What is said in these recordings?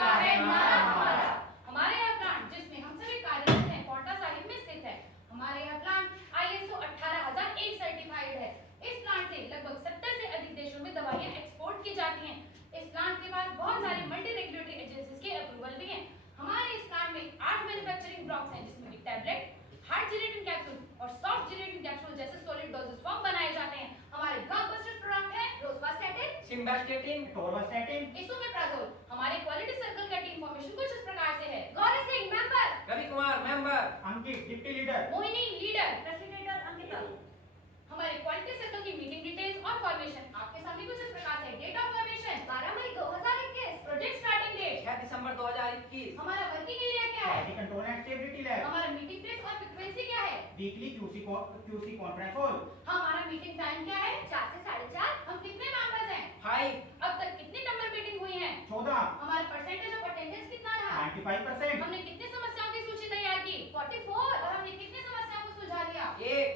का है नारा हमारा। हमारे यहाँ प्लांट जिसमें हम सभी कार्यरत हैं पांवटा साहिब में स्थित है। हमारे यहाँ प्लांट ISO 18001 सर्टिफाइड है। इस प्लांट से लगभग 70 से अधिक देशों में दवाइयाँ एक्सपोर्ट की जाती हैं। इस प्लांट के बाद बहुत सारी मल्टी रेगुलेटरी एजेंसीज के अप्रूवल भी हैं। हमारे इस प्लांट में 8 मैन्युफैक्चरिंग ब्लॉक्स हैं जिसमें टैबलेट, हार्ड जेलेटिन कैप्सूल और सॉफ्ट जेलेटिन कैप्सूल जैसे सॉलिड डोजेज फॉर्म बनाए जाते हैं। हमारे ब्लॉकबस्टर प्रोडक्ट है रोसवास्टैटिन, सिम्वास्टैटिन, टोरवास्टैटिन, इसोमेप्राजोल। हमारे क्वालिटी सर्कल का टीम फॉर्मेशन कुछ इस प्रकार से है। Gauri Singh member, Ravi Kumar member, Ankit deputy leader, Mohini leader, facilitator Ankita. हमारे क्वालिटी सर्कल की मीटिंग डिटेल्स और फॉर्मेशन आपके सामने कुछ इस प्रकार से। डेट ऑफ फॉर्मेशन 12 मई 2021, प्रोजेक्ट स्टार्टिंग डेट 6 दिसंबर 2021। हमारा वर्किंग एरिया क्या है, quality control and stability lab, हमारा मीटिंग प्लेस और फ्रीक्वेंसी क्या है, वीकली QC कॉन्फ्रेंस हॉल, हमारा मीटिंग टाइम क्या है, 4 से 4:30। हम कितने मेंबर्स हैं, 5। अब तक कितनी नंबर मीटिंग हुई है, 14, हमारा परसेंटेज ऑफ अटेंडेंस कितना रहा, 95%, हमने कितनी समस्याओं की सूची तैयार की, 44। और हमने कितनी समस्याओं को सुलझा लिया। 1।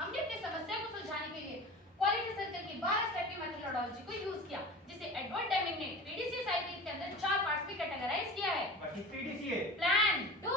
हमने अपनी समस्या को सुलझाने के लिए क्वालिटी सर्कल की 12 स्टेप की मेथोडोलॉजी को यूज किया, जिसे एडवर्ड डेमिंग ने PDCA साइकिल के अंदर 4 पार्ट्स में कैटेगराइज किया है। What is PDCA? Plan, do,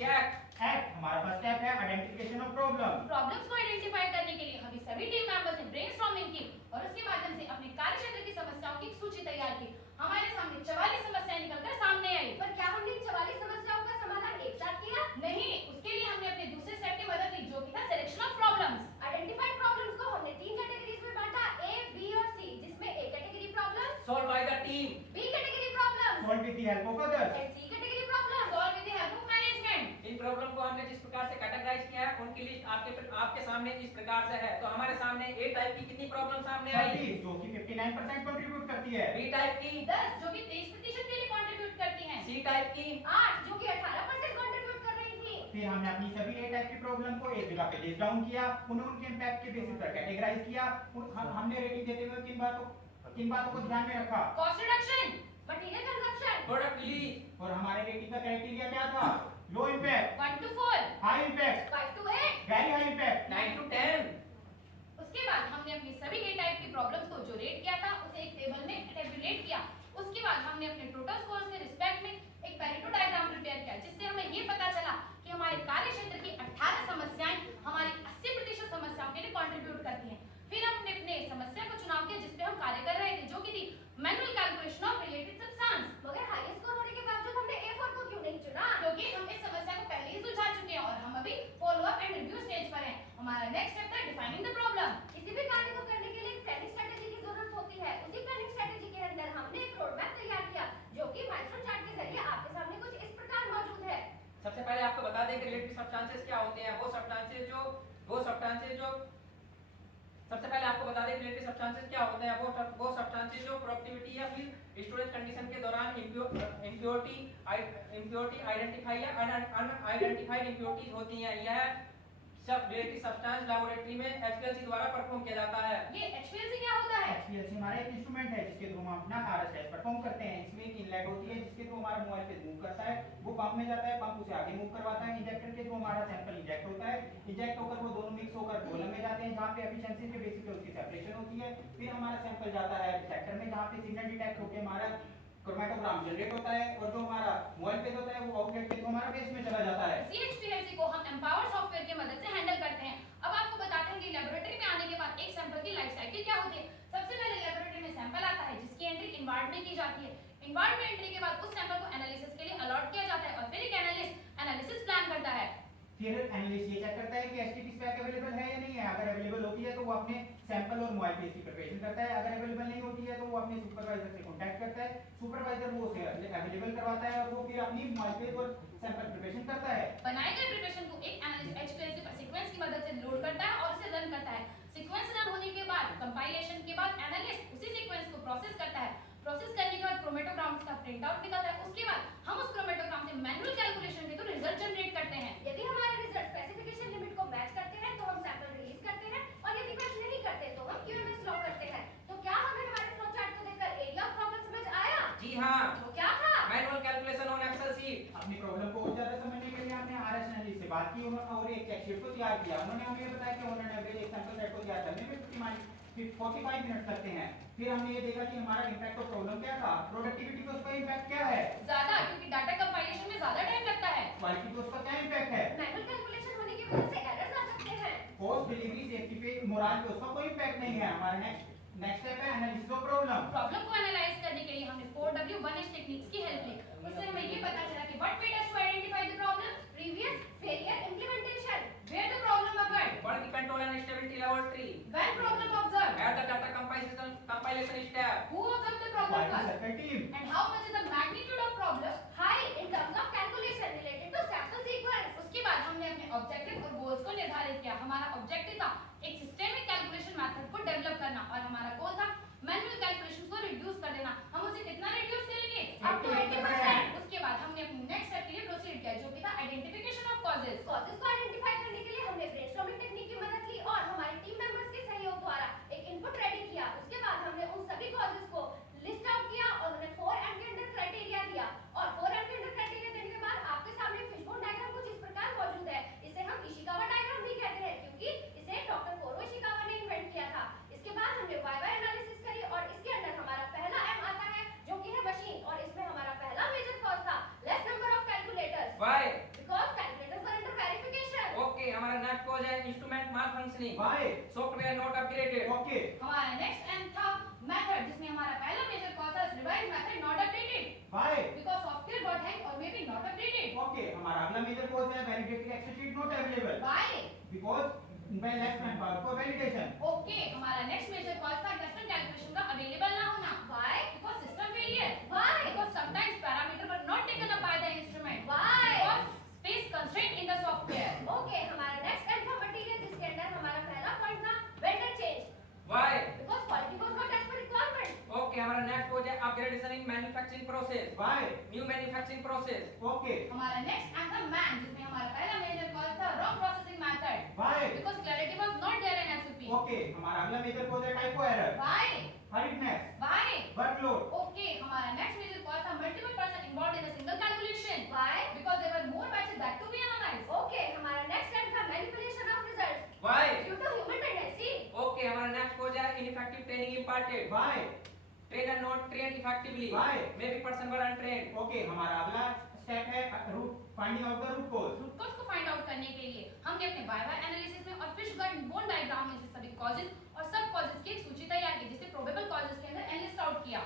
check. Act. हमारा फर्स्ट स्टेप है आइडेंटिफिकेशन ऑफ प्रॉब्लम। प्रॉब्लम्स को आइडेंटिफाई करने के लिए हम सभी टीम मेंबर्स ने ब्रेनस्टॉर्मिंग की और उसके माध्यम से अपने कार्यक्षेत्र की समस्याओं की एक सूची तैयार की। हमारे सामने 44 समस्याएं निकलकर सामने आई। पर क्या हमने इन 44 समस्याओं का समाधान एक साथ किया? नहीं, उसके लिए हमने अपने दूसरे स्टेप की मदद ली जो कि था selection of problems. Identified problems को हमने 3 कैटेगरीज में बांटा, A, B और C, जिसमें A category problems, solve by the team. B category problems solve with the help of others. And C category problems. Solve with the help of management. In problem को हमने जिस प्रकार से categorise किया है उनकी लिस्ट आपके सामने इस प्रकार से है। तो हमारे सामने A टाइप की कितनी प्रॉब्लम सामने आई? 30 जो कि 59% कंट्रीब्यूट करती है। B टाइप की 10 जो कि 23% के लिए कंट्रीब्यूट करती हैं। C टाइप की 8 जो कि 18% कंट्रीब्यूट कर रही थी। फिर हमने अपनी सभी A टाइप की प्रॉब्लम को एक जगह पे लिस्ट डाउन किया, उन्हें उनके इंपैक्ट के बेसिस पर कैटेगराइज किया। हमने रेटिंग देते हुए किन बातों को ध्यान में रखा? Cost reduction, material consumption, product release. और हमारे रेटिंग का क्राइटेरिया क्या था? Low impact, 1 to 4। High impact, 5 to 8। Very high impact. 9 to 10। उसके बाद हमने अपनी सभी A टाइप की प्रॉब्लम्स को जो रेट किया था उसे एक टेबल में टेबुलेट किया। उसके बाद हमने अपने टोटल स्कोर्स के रिस्पेक्ट में एक पैरेटो डायग्राम प्रिपेयर किया, जिससे हमें ये पता चला कि हमारे कार्य क्षेत्र की 18 समस्याएं हमारी 80% समस्याओं के लिए कंट्रीब्यूट करती हैं। फिर हमने अपने समस्या को चुनाव किया जिस पे हम कार्य कर रहे थे, जो कि थी manual calculation of related substance. मगर हाई स्कोर होने के बावजूद हमने A4 को क्यों नहीं चुना? क्योंकि हम इस समस्या को पहले ही सुलझा चुके हैं और हम अभी follow up and review stage पर हैं। हमारा नेक्स्ट स्टेप था डिफाइनिंग द प्रॉब्लम। किसी भी कार्य को करने के लिए एक प्लानिंग स्ट्रेटजी की जरूरत होती है। उसी प्लानिंग स्ट्रेटजी के अंदर हमने एक रोड मैप तैयार किया, जो कि माइलस्टोन चार्ट के जरिए आपके सामने कुछ इस प्रकार मौजूद है। सबसे पहले आपको बता दें कि रिलेटिव सब्सटेंसेस क्या होते हैं। सबसे पहले आपको बता दें कि रिलेटिव सब्सटेंसेस क्या होते हैं। वो सब्सटेंसेस जो प्रोडक्टिविटी या फिर स्टोरेज कंडीशन के दौरान इम्प्योरिटी आइडेंटिफाई या अनआइडेंटिफाइड इम्प्योरिटीज होती हैं। यह सब रिलेटिव सब्सटेंस लेबोरेटरी में HPLC द्वारा परफॉर्म किया जाता है। ये HPLC क्या होता है? HPLC हमारा एक इंस्ट्रूमेंट है जिसके थ्रू हम अपना RSS परफॉर्म करते हैं। इसमें एक इनलेट होती है जिसके थ्रू हमारा मोबाइल पे मूव करता है, वो पंप में जाता है, पंप उसे आगे मूव करवाता है, इंजेक्टर के थ्रू हमारा सैंपल इंजेक्ट होता है, इंजेक्ट होकर वो दोनों मिक्स होकर बोलम में जाते हैं जहाँ पे एफिशिएंसी के बेसिस पे उसकी सेपरेशन होती है। फिर हमारा सैंपल जाता है डिटेक्टर में जहाँ पे सिग्नल डिटेक्ट होकर हमारा क्रोमेटोग्राम जनरेट होता है और जो हमारा मोबाइल पे होता है वो आउटलेट के थ्रू हमारा बेस में चला जाता है। इसी HPLC को हम एम्पावर सॉफ्टवेयर की मदद से हैंडल करते हैं। अब आपको बताते हैं कि लेबोरेटरी में आने के बाद एक सैंपल की लाइफ साइकिल क्या होती है। सबसे पहले लेबोरेटरी में सैंपल आता है जिसकी एंट्री इन्वार्ड में की जाती है। इन्वार्ड में एंट्री के बाद उस सैंपल को एनालिसिस के लिए अलॉट किया जाता है और फिर एक एनालिस्ट एनालिसिस प्लान करता है। फिर एनालिस्ट ये चेक करता है कि एसटीपी स्पेक अवेलेबल है या नहीं है। अगर अवेलेबल होती है तो वो अपने सैंपल और मोबाइल पे इसकी प्रिपरेशन करता है। अगर अवेलेबल नहीं होती है तो वो अपने सुपरवाइजर से कांटेक्ट करता है, सुपरवाइजर वो उसे अवेलेबल करवाता है और वो फिर अपनी मोबाइल पे और सैंपल प्रिपरेशन करता है। बनाए गए प्रिपरेशन को एक एनालिस्ट HPLC पर सीक्वेंस की मदद से लोड करता है और उसे रन करता है। सीक्वेंस रन होने के बाद कंपाइलेशन के बाद एनालिस्ट उसी सीक्वेंस को प्रोसेस करता है। प्रोसेस करने के बाद क्रोमेटोग्राम्स का प्रिंट आउट निकलता है। उसके बाद हम उस क्रोमेटोग्राम से मैनुअल कैलकुलेशन के थ्रू रिजल्ट जनरेट करते हैं। यदि हमारे रिजल्ट स्पेसिफिकेशन लिमिट को मैच करते हैं तो हम सैंपल रिलीज करते हैं और यदि मैच नहीं करते तो हम QMS लॉक करते हैं। तो क्या हमें हमारे फ्लो चार्ट को देखकर एरिया ऑफ प्रॉब्लम समझ आया? जी हाँ, वो क्या था? Manual calculation on Excel sheet. अपनी प्रॉब्लम को और ज्यादा समझने के लिए हमने RS एनालिस्ट से बात की और एक चेक शीट को तैयार किया। उन्होंने हमें बताया कि ऑन एन एवरेज एक सैंपल सेट को तैयार करने में 45 मिनट लगते हैं। फिर हमने ये देखा कि हमारा इम्पैक्ट ऑफ प्रॉब्लम क्या था, प्रोडक्टिविटी पे उसका इम्पैक्ट क्या है, ज्यादा, क्योंकि डाटा कंपाइलेशन में ज्यादा टाइम लगता है। क्वालिटी पे उसका क्या इम्पैक्ट है, मैनुअल कैलकुलेशन होने की वजह से एरर्स आ सकते हैं। पोस्ट डिलीवरी सेफ्टी पे, मोरल पे उसका कोई इम्पैक्ट नहीं है। हमारा नेक्स्ट स्टेप है एनालिसिस ऑफ प्रॉब्लम। प्रॉब्लम को एनालाइज करने के लिए हमने 4W1H टेक्निक्स की हेल्प ली। उससे हमें ये पता चला कि what made us to identify the problem, previous failure implementation, where the problem occurred, What is the control and stability laboratory? when problem observed, At the data compilation step. who observed the problem quality first, circle team. and how much is the magnitude of problem। High in terms of calculation related to sample sequence. उसके बाद हमने अपने objective और goals को निर्धारित किया। हमारा objective था एक सिस्टेमिक कैलकुलेशन मेथड को डेवलप करना और हमारा गोल था मैनुअल कैलकुलेशन को रिड्यूस कर देना। हम उसे कितना रिड्यूस करेंगे, अप टू 80%। उसके बाद हमने अपने नेक्स्ट स्टेप के लिए प्रोसीड किया जो कि था आइडेंटिफिकेशन ऑफ कॉजेस। कॉजेस को आइडेंटिफाई करने के लिए हमने ब्रेनस्टॉर्मिंग टेक्निक की मदद ली और हमारे टीम मेंबर्स के सहयोग द्वारा एक इनपुट रेडी किया। उसके बाद हमने उन सभी कॉजेस को लिस्ट आउट किया और उन्हें 4 एंड के अंडर क्राइटेरिया दिया। और 4 एंड के अंडर क्राइटेरिया देने के बाद आपके सामने फिशबोन डायग्राम कुछ इस प्रकार मौजूद है। इसे हम इशिकावा डायग्राम भी कहते हैं क्योंकि इसे डॉक्टर कोरो इशिकावा ने इन्वेंट किया था। इसके बाद हमने वाई एनालिसिस करी और इसके अंदर हमारा पहला एम आता है जो कि है मशीन और इसमें हमारा पहला मेजर कॉज था less number of calculators Why? Because calculators were under verification. Okay, हमारा नेक्स्ट कॉज है instrument malfunctioning. Why, Software not upgraded. Okay, हमारा नेक्स्ट एम था मेथड जिसमें हमारा पहला मेजर कॉज था revise method not updated why, because software got hang और may be not updated. Okay. हमारा अगला मेजर कॉज है validated excel sheet not available why, because by less manpower for validation। Okay. हमारा next major cause था custom calculation का available ना होना। Why because system failure. Why? Because sometimes parameter were not taken up by the instrument. Why? Because space constraint in the software. Okay हमारा next M था material जिसके अंदर हमारा पहला पॉइंट था vendor change Why? Because quality was not as per requirement. Okay, हमारा next cause है upgradation in manufacturing process. Why, New manufacturing process. Okay, हमारा नेक्स्ट एम था मैन जिसमें हमारा पहला मेजर कॉज था wrong processing method. Why, Because clarity was not there in SOP. Okay. हमारा अगला मेजर कॉज है typo error, Why? Hurriedness, Why? Workload. Okay, हमारा नेक्स्ट मेजर कॉज था multiple person involved in a single calculation. Why Because there were more batches that to be analyzed. Okay हमारा next M था manipulation of results Why? Due to human tendency. Okay, हमारा next cause है ineffective training imparted. Why, Trainer not trained effectively. Why? Maybe person were untrained. Okay. हमारा अगला step है root finding out the root cause. Root cause को find out करने के लिए हमने अपने वाई एनालिसिस में और फिश गन बोन डायग्राम में से सभी कॉजेस और सब कॉजेस की एक सूची तैयार की जिसे प्रोबेबल कॉजेस के अंदर एनलिस्ट आउट किया।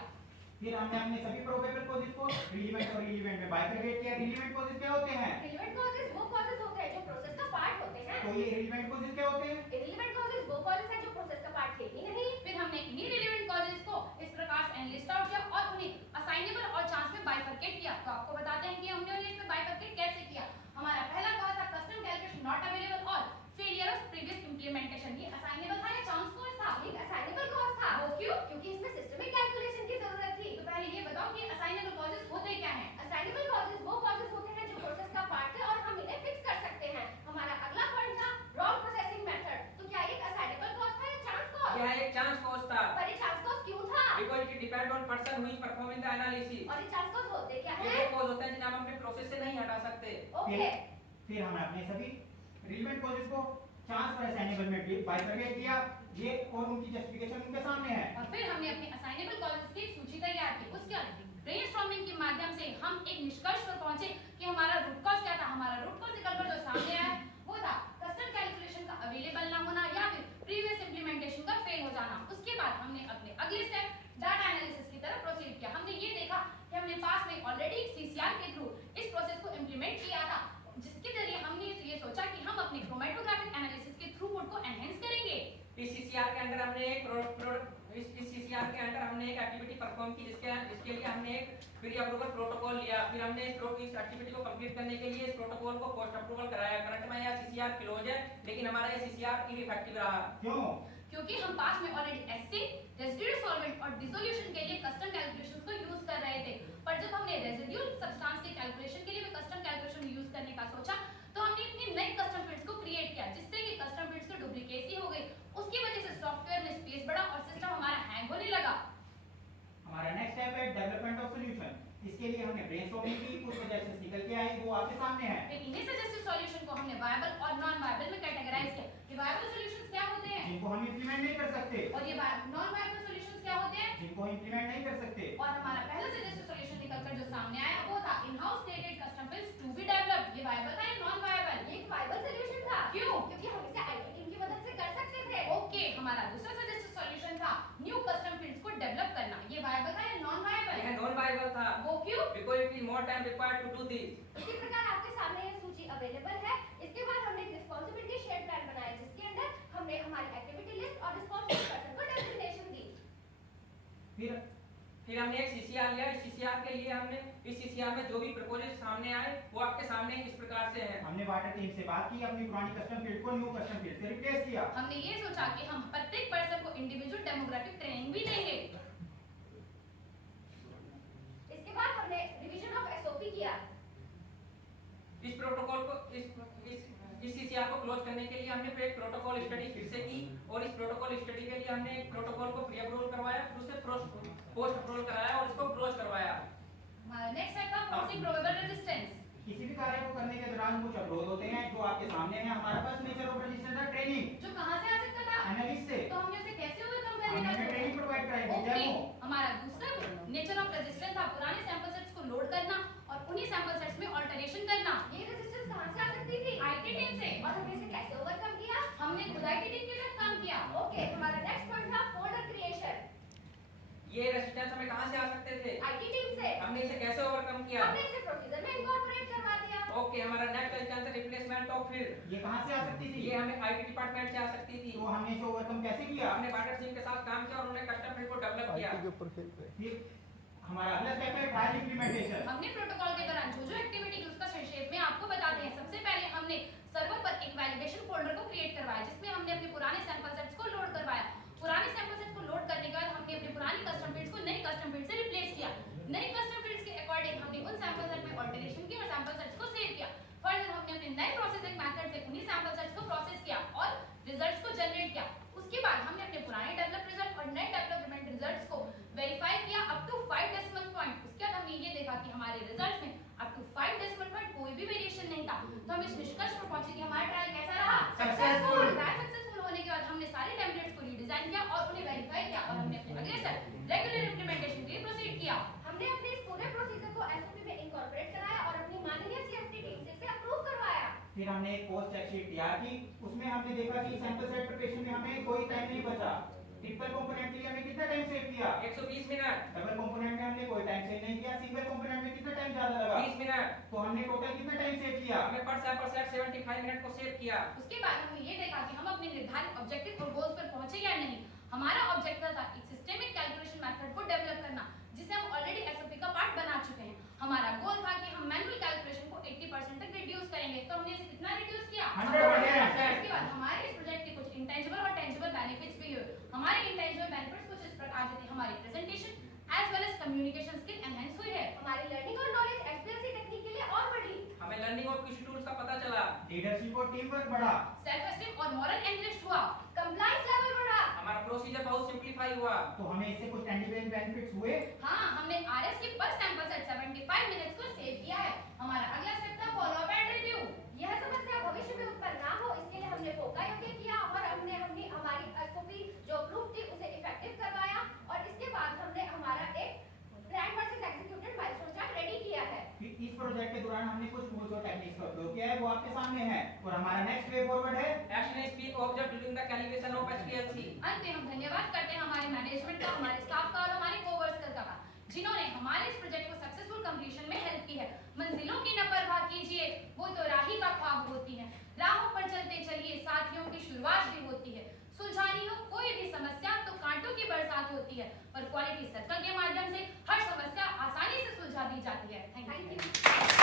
फिर हमने अपने सभी प्रोबेबल कॉजेस को रिलेवेंट और इररिलेवेंट में बाइफरकेट किया। रिलेवेंट कॉजेस क्या होते हैं, रिलेवेंट कॉजेस वो कॉजेस होते हैं जो प्रोसेस का पार्ट होते हैं। तो ये इररिलेवेंट कॉजेस क्या होते हैं, इररिलेवेंट कॉजेस वो कॉजेस हैं जो प्रोसेस का पार्ट थे ही नहीं। फिर हमने इन्हीं रिलेवेंट कॉजेस को इस प्रकार से एनलिस्ट आउट किया और उन्हें असाइनेबल और चांस में बाइफरकेट किया। तो आपको बताते हैं कि हमने उन्हें इसमें बाइफरकेट कैसे किया। हमारा पहला कॉज था कस्टम कैलकुलेशन नॉट अवेलेबल और फेलियर ऑफ प्रीवियस इंप्लीमेंटेशन। ये असाइनेबल था या चांस कॉज था? एक असाइनेबल कॉज था। वो क्यों? क्योंकि इसमें सिस्टमिक कैलकुलेशन की जरूरत थी। तो पहले ये बताओ कि असाइनेबल कॉजेस होते क्या हैं? असाइनेबल कॉजेस वो कॉजेस होते हैं जो प्रोसेस का पार्ट थे और हम इन्हें फिक्स कर सकते हैं। हमारा अगला पॉइंट था रॉन्ग प्रोसेसिंग मेथड। तो क्या ये एक असाइनेबल कॉज था या चांस कॉज? यह एक chance cause था. पर ये चांस कॉज क्यों था? Because it depend on person who is performing the analysis. और ये चांस कॉज होते क्या ये हैं? वो cause होते हैं जिन्हें हम अपने प्रोसेस से नहीं हटा सकते. ओके फिर हमने अपने सभी रिलेवेंट कॉजेस को चांस और असाइनेबल में बाइफरकेट किया। ये और उनकी जस्टिफिकेशन उनके सामने है। और फिर हमने अपने असाइनेबल कॉजेस की एक सूची तैयार की। उसके बाद ब्रेनस्टॉर्मिंग के माध्यम से हम एक निष्कर्ष पर पहुंचे कि हमारा रूट कॉज क्या था। हमारा रूट कॉज निकलकर जो सामने आया वो था कस्टम कैलकुलेशन का अवेलेबल ना होना या फिर प्रीवियस इंप्लीमेंटेशन का फेल हो जाना। उसके बाद हमने अपने अगले स्टेप डाटा एनालिसिस की तरफ प्रोसीड किया। हमने ये देखा कि हमने पास में ऑलरेडी सीसीआर के थ्रू इस प्रोसेस को इंप्लीमेंट किया था जिसके जरिए हमने ये सोचा कि हम अपने क्रोमेटोग्राफिक एनालिसिस के थ्रूपुट को एनहांस करेंगे। इस CCR के अंदर हमने एक इस CCR के अंदर हमने एक एक्टिविटी परफॉर्म की जिसके लिए हमने एक प्री अप्रूवल प्रोटोकॉल लिया। फिर हमने इस एक्टिविटी को कंप्लीट करने के लिए इस प्रोटोकॉल को पोस्ट अप्रूवल कराया। करंट में यह CCR क्लोज है लेकिन हमारा ये CCR इनइफेक्टिव रहा। क्यों? क्योंकि हम पास में ऑलरेडी एससी रेसिड्यू सॉल्वेंट और डिसोल्यूशन के लिए कस्टम कैलकुलेशंस को यूज कर रहे थे। पर जब हमने रेसिड्यू सब्सटेंस के कैलकुलेशन के लिए भी कस्टम कैलकुलेशन यूज करने का सोचा तो हमने अपनी नई कस्टम फील्ड्स को क्रिएट किया जिससे कि कस्टम फील्ड्स की डुप्लीकेसी हो गई। उसकी वजह से सॉफ्टवेयर में स्पेस बढ़ा और सिस्टम हमारा हैंग होने लगा। हमारा नेक्स्ट स्टेप है डेवलपमेंट ऑफ सॉल्यूशन। इसके लिए हमने ब्रेनस्टॉर्मिंग की, कुछ सजेशंस निकल के आई वो आपके सामने है। फिर इन्हीं सजेस्टेड सॉल्यूशन को हमने वायबल और नॉन वायबल में कैटेगराइज किया। कि वायबल सॉल्यूशंस क्या होते हैं? जिनको हम इंप्लीमेंट नहीं कर सकते। सकते और ये नॉन वायबल सॉल्यूशंस क्या होते हैं? जिनको इम्प्लीमेंट नहीं कर सकते। और हमारा पहला सजेस्टेड सॉल्यूशन निकलकर जो सामने आया वो था in house created custom fields to be developed. ये वायबल था या नॉन वायबल? ये एक वायबल सॉल्यूशन था। क्यों? क्योंकि हम इसे आईटी टीम की मदद से कर सकते थे। ओके, हमारा दूसरा सजेस्टेड सॉल्यूशन था न्यू कस्टम फील्ड्स को डेवलप करना। ये वायबल था या नॉन वायबल? यह नॉन वायबल था वो क्यों? because it is more time required to do this. इसी प्रकार आपके सामने ये सूची अवेलेबल है। इसके बाद हमने एक रिस्पांसिबिलिटी शेयर प्लान बनाया जिसके अंदर हमने हमारी एक्टिविटी लिस्ट और रिस्पांसिबल पर्सन को डेजिग्नेशन दी। फिर हमने एक सीसीआर लिया। इस सीसीआर के लिए हमने इस सीसीआर में जो भी प्रपोजल सामने आए वो आपके सामने इस प्रकार से हैं। हमने वाटर टीम से बात की, अपनी पुरानी कस्टम फील्ड को न्यू कस्टम फील्ड से रिप्लेस किया। हमने ये सोचा कि हम प्रत्येक पर्सन को इंडिविजुअल डेमोग्राफिक ट्रेनिंग भी देंगे। इसके बाद हमने रिवीजन ऑफ एसओपी किया। इस प्रोटोकॉल को इस सीसीआर को क्लोज करने के लिए हमने फिर एक प्रोटोकॉल स्टडी फिर से की और इस प्रोटोकॉल स्टडी के लिए हमने एक प्रोटोकॉल को प्री अप्रूवल करवाया, फिर उसे पोस्ट अप्रूवल कराया और इसको क्लोज करवाया। हमारा नेक्स्ट स्टेप था फोर्सिंग प्रोबेबल रेजिस्टेंस। किसी भी कार्य को करने के दौरान कुछ अवरोध होते हैं जो आपके सामने हैं। हमारा फर्स्ट नेचर ऑफ रेजिस्टेंस था ट्रेनिंग, जो कहां से आ सकता था? एनालिस्ट से। तो हमने उसे कैसे ओवरकम हमने करने का ट्रेनिंग प्रोवाइड कराई थी, ओके, डेमो। हमारा दूसरा नेचर ऑफ रेजिस्टेंस था पुराने सैंपल सेट्स को लोड करना और उन्हीं सैंपल सेट्स में अल्टरेशन करना। ये रेजिस्टेंस कहां से आ सकती थी? आईटी टीम से। और हमने इसे कैसे ओवरकम किया? हमने खुद आईटी टीम के साथ काम किया। ओके, हमारा नेक्स्ट पॉइंट था फोल्डर क्रिएशन। ये रेजिस्टेंस हमें कहां से आ सकते थे? आईटी टीम से। हमने इसे कैसे ओवरकम किया? हमने इसे प्रोसीजर में इनकॉर्पोरेट करवा दिया। ओके, हमारा नेक्स्ट रेजिस्टेंस है रिप्लेसमेंट ऑफ फील्ड। ये कहां से आ सकती थी? ये हमें आईटी डिपार्टमेंट से आ सकती थी। तो हमने इसे ओवरकम कैसे किया? हमने वाटर टीम के साथ काम किया और उन्होंने कस्टम फील्ड को डेवलप किया। फिर हमारा अगला स्टेप है ट्रायल इंप्लीमेंटेशन। हमने प्रोटोकॉल के दौरान जो एक्टिविटी की उसका संक्षेप में आपको बताते हैं। सबसे पहले हमने सर्वर पर एक वैलिडेशन फोल्डर को क्रिएट करवाया जिसमें हमने अपने पुराने सैंपल सेट्स को लोड करवाया। पुराने सैंपल सेट्स को लोड करने के बाद हमने अपनी पुरानी कस्टम फील्ड्स को नई कस्टम फील्ड से रिप्लेस किया। नई कस्टम फील्ड्स के अकॉर्डिंग हमने उन सैंपल सेट में अल्टरेशन की और सैंपल सेट्स को सेव किया। फर्दर हमने अपने नए प्रोसेसिंग मेथड से उन्हीं सैंपल सेट्स को प्रोसेस किया और रिजल्ट्स को जनरेट किया। उसके बाद हमने अपने पुराने डेवलप रिजल्ट और नए डेवलपमेंट रिजल्ट्स को वेरीफाई किया अप टू 5 डेसिमल पॉइंट। उसके बाद हमने ये देखा कि हमारे रिजल्ट्स में अप टू 5 डेसिमल पॉइंट कोई भी वेरिएशन नहीं था। तो हम इस निष्कर्ष पर पहुंचे कि हमारा ट्रायल कैसा रहा? सक्सेसफुल। ट्रायल सक्सेसफुल होने के बाद हमने सारे टेम्पलेट्स को रीडिजाइन किया और उन्हें वेरीफाई किया और हमने अपने अगले स्टेप रेगुलर इंप्लीमेंटेशन के लिए प्रोसीड किया। हमने अपने इस पूरे प्रोसीजर को एसओपी में इनकॉर्पोरेट कराया और अपनी माननीय सीएफटी टीम से इसे अप्रूव करवाया। फिर हमने एक पोस्ट चेकशीट तैयार की। उसमें हमने देखा कि सैंपल सेट प्रिपरेशन में हमें कोई टाइम नहीं बचा। ट्रिपल कंपोनेंट के लिए हमने कितना टाइम सेव किया? 120 मिनट। डबल कंपोनेंट में हमने कोई टाइम सेव नहीं किया। सिंगल कंपोनेंट में कितना टाइम ज्यादा लगा? 20 मिनट। तो हमने टोटल कितना टाइम सेव किया? हमने पर सैंपल सेट 75 मिनट को सेव किया। उसके बाद हमने ये देखा कि हम अपने निर्धारित ऑब्जेक्टिव और गोल्स पर पहुंचे या नहीं। हमारा ऑब्जेक्टिव था एक सिस्टेमिक कैलकुलेशन मेथड को डेवलप करना जिसे हम ऑलरेडी एसओपी का पार्ट बना चुके हैं। हमारा गोल था कि हम मैनुअल कैलकुलेशन को 80% तक रिड्यूस करेंगे। तो हमने इसे कितना रिड्यूस किया? 100%। उसके बाद हमारे इस प्रोजेक्ट के कुछ इंटेंजिबल और टेंजिबल बेनिफिट्स भी हुए। हमारे इंटेंजिबल बेनिफिट्स कुछ इस प्रकार से थे। हमारी presentation as well as communication skill enhance हुई है। हमारी लर्निंग और नॉलेज एक्सपीरियंस टेक्निक के लिए और बढ़ी। हमें लर्निंग और किसी टूल्स का पता चला। लीडरशिप और टीम वर्क बढ़ा। सेल्फ एस्टीम और मॉरल एनरिच्ड हुआ। कंप्लायंस लेवल बढ़ा। हमारा प्रोसीजर बहुत सिंपलीफाई हुआ। तो हमें इससे कुछ टेंजिबल बेनिफिट्स हुए। हाँ, हमने आरएस के पर सैंपल सेट 75 मिनट्स को सेव किया है। हमारा अगला स्टेप था फॉलो अप एंड रिव्यू। यह समस्या भविष्य में उत्पन्न ना हो इसके लिए हमने फोका योग्य किया और हमने हमारी एसओपी जो अप्रूव थी उसे इफेक्टिव करवाया और इसके बाद हमने हमारा एक plan versus executed milestone chart ready किया है। फिर इस प्रोजेक्ट के दौरान हमने कुछ टूल्स और टेक्निक्स का उपयोग किया है, वो आपके सामने है। और हमारा नेक्स्ट वे फॉरवर्ड है action speak observe during the calibration of HPLC. अंत में हम धन्यवाद करते हैं हमारे मैनेजमेंट का, हमारे स्टाफ का और हमारे कोवर्कर्स का जिन्होंने हमारे इस प्रोजेक्ट को सक्सेसफुल कंप्लीशन में हेल्प की है। मंजिलों की न परवाह कीजिए, वो तो राही का ख्वाब होती है। राहों पर चलते चलिए, साथियों की शुरुआत भी होती है। सुलझानी हो कोई भी समस्या तो कांटों की बरसात होती है, पर क्वालिटी सर्कल के माध्यम से हर समस्या आसानी से सुलझा दी जाती है। Thank you.